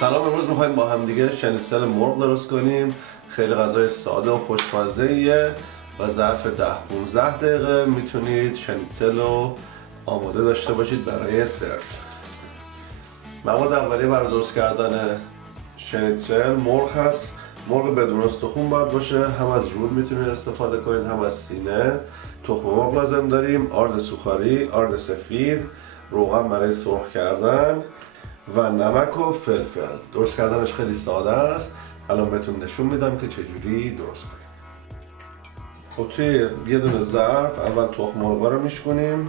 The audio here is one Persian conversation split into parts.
سلام، امروز میخوایم با هم دیگه شنیتسل مرغ درست کنیم. خیلی غذای ساده و خوشمزه ایه و ظرف 10-15 دقیقه میتونید شنیتسل رو آماده داشته باشید برای سرو. مواد اولیه برای درست کردن شنیتسل مرغ هست. مرغ بدون استخون باید باشه، هم از رول میتونید استفاده کنید هم از سینه. تخم مرغ لازم داریم، آرد سوخاری، آرد سفید، روغن برای سرخ کردن و نمک و فلفل. درست کردنش خیلی ساده است. الان بهتون نشون میدم که چجوری درست کنیم. خب توی یه دونه ظرف اول تخم مرغ رو میشکنیم.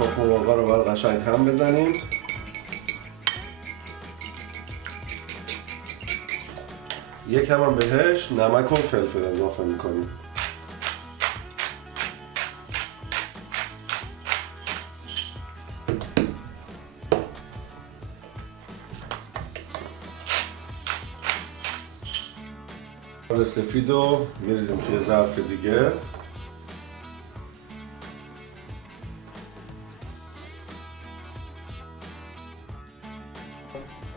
تخم مرغ رو باید قشنگ هم بزنیم. یکم هم بهش نمک و فلفل اضافه میکنیم. آرد سفید رو میریزیم توی ظرف دیگه.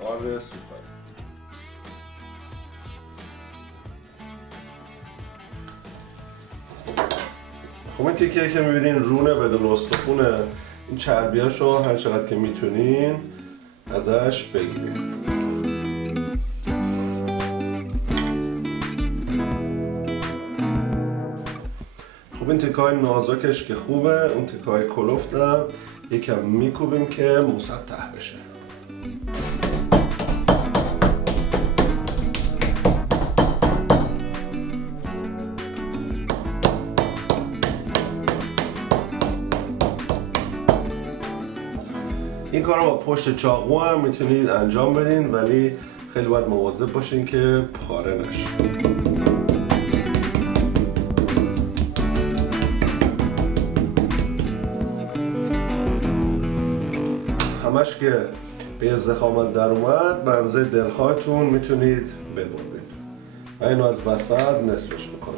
آرد سوخاری. خب این تیکه که میبینین رونه بدون استخونه، این چربیاشو هر چقدر که میتونین ازش بگیرین. خب این تیکه‌های نازکش که خوبه، اون تیکه‌های کلفتم یکم میکوبیم که مسطح بشه. این کار رو با پشت چاقو هم میتونید انجام بدین، ولی خیلی باید مواظب باشین که پاره نشه. همش که به ضخامت در اومد به اندازه دلخواهتون میتونید ببرید. من اینو از وسط نصفش میکنم.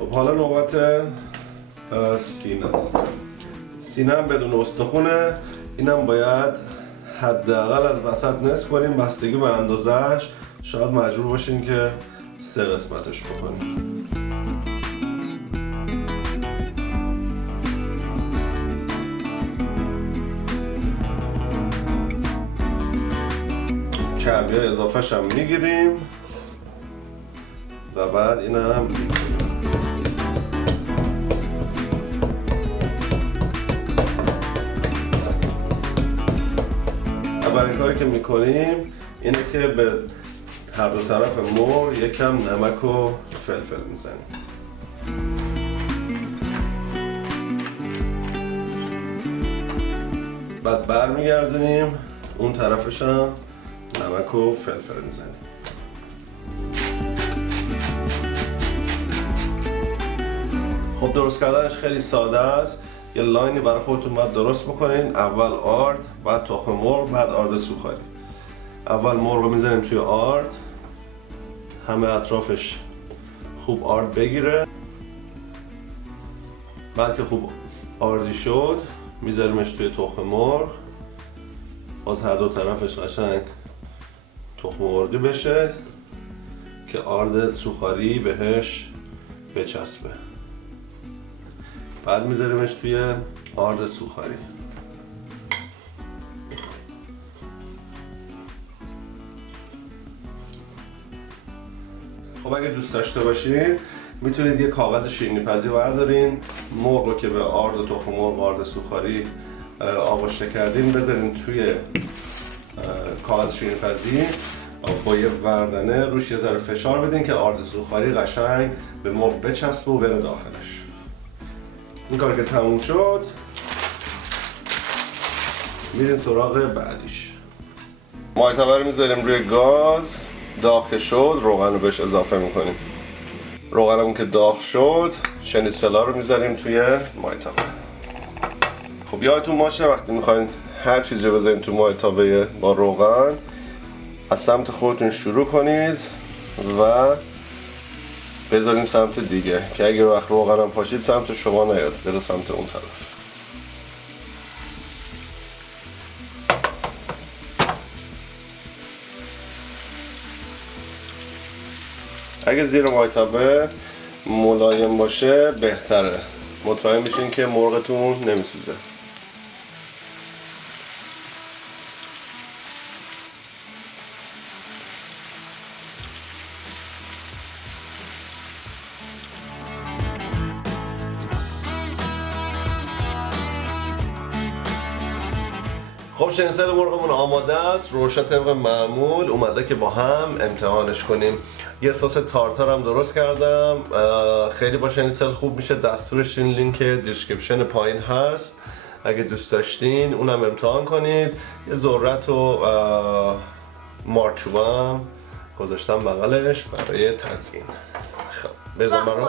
خب حالا نوبت سینه است. سینه هم بدون استخونه. اینم باید حداقل از وسط نصف کنیم، بستگی به اندازهش. شاید مجبور باشین که 3 قسمتش بکنیم. چربی اضافهش هم میگیریم و بعد اینم اولین کاری که میکنیم اینه که به هر دو طرف مرغ یکم نمک و فلفل میزنیم. بعد برمیگردونیم اون طرفش هم نمک و فلفل میزنیم. خب درست کردنش خیلی ساده است. یه لاینی برای خودتون باید درست بکنین. اول آرد، بعد تخم مرغ، بعد آرد سوخاری. اول مرغ رو میزنیم توی آرد، همه اطرافش خوب آرد بگیره. بعد که خوب آردی شد میذاریمش توی تخم مرغ. باز هر دو طرفش قشنگ تخم مرغی بشه که آرد سوخاری بهش بچسبه. بعد میذاریمش توی آرد سوخاری. خب اگه دوست داشته باشید میتونید یه کاغذ شیرینی پزی بردارین، مرغ رو که به آرد و تخم مرغ آرد سوخاری آغشته کردین بذارین توی کاغذ شیرینی پزی، با یه وردنه روش یه ذره فشار بدین که آرد سوخاری قشنگ به مرغ بچسبه و بره داخلش. این کار که تموم شد میریم سراغ بعدیش. مایتابه رو میذاریم روی گاز. داغ که شد روغن رو بهش اضافه میکنیم. روغنمون که داغ شد شنیتسلا رو میذاریم توی مایتابه. خب یادتون باشه وقتی میخواین هر چیزی رو بذارین تو مایتابه با روغن، از سمت خودتون شروع کنید و بذارین سمت دیگه که اگه وقت روغنم پاشید سمت شما نیاد، بره سمت اون طرف. اگه زیر مایتابه ملایم باشه بهتره، مطمئن میشین که مرغتون نمیسوزه. خب شنیسل مرغمون آماده است. روشا طبق معمول اومده که با هم امتحانش کنیم. یه سس تارتار هم درست کردم، خیلی با شنیسل خوب میشه. دستورش این لینک دیسکریپشن پایین هست، اگه دوست داشتین اونم امتحان کنید. یه ذرت و مارچوبم گذاشتم بغلش برای تزیین. خب بذار من رو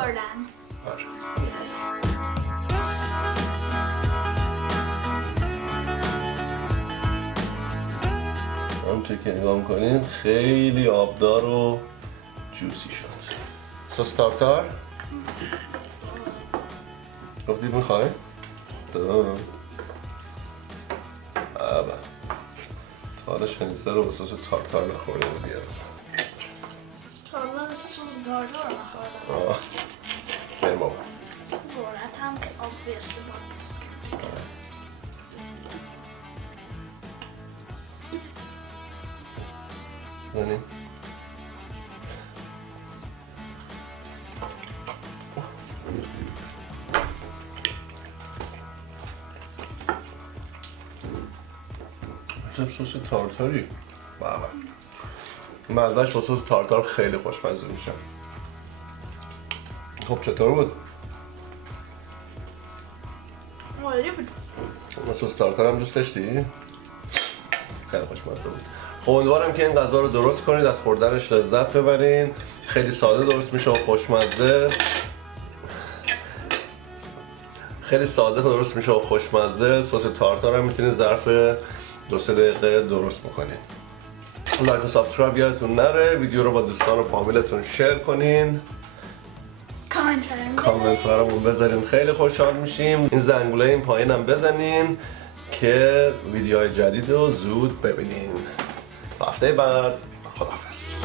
همونطور که نگاه میکنید خیلی آبدار و جوسی شد. سس تارتار گفتید میخوای؟ دادم تا حالا شنیسل رو با سس تارتار نخورده بودی. تا حالا سس تارتار نخوردم. خیلی بابا ذرت هم که obviously باید زنیم عجب سس تارتاری. بابا مزهش با سس تارتار خیلی خوشمزه میشه. خب چطور بود؟ عالی بود. سس تارتار هم دوست داشتی؟ خیلی خوشمزه بود. خب امیدوارم که این غذا رو درست کنید، از خوردنش لذت ببرین. خیلی ساده درست میشه و خوشمزه. خیلی ساده درست میشه و خوشمزه. سس تارتار هم میتونید ظرف 2-3 دقیقه درست بکنید. لایک و سابسکرایب یادتون نره. ویدیو رو با دوستان و فامیلتون شیر کنین. کامنت برامون بذارین، خیلی خوشحال میشیم. این زنگوله این پایین هم بزنین که ویدیوهای جدید رو زود ببینین. هفته بعد خداحافظ.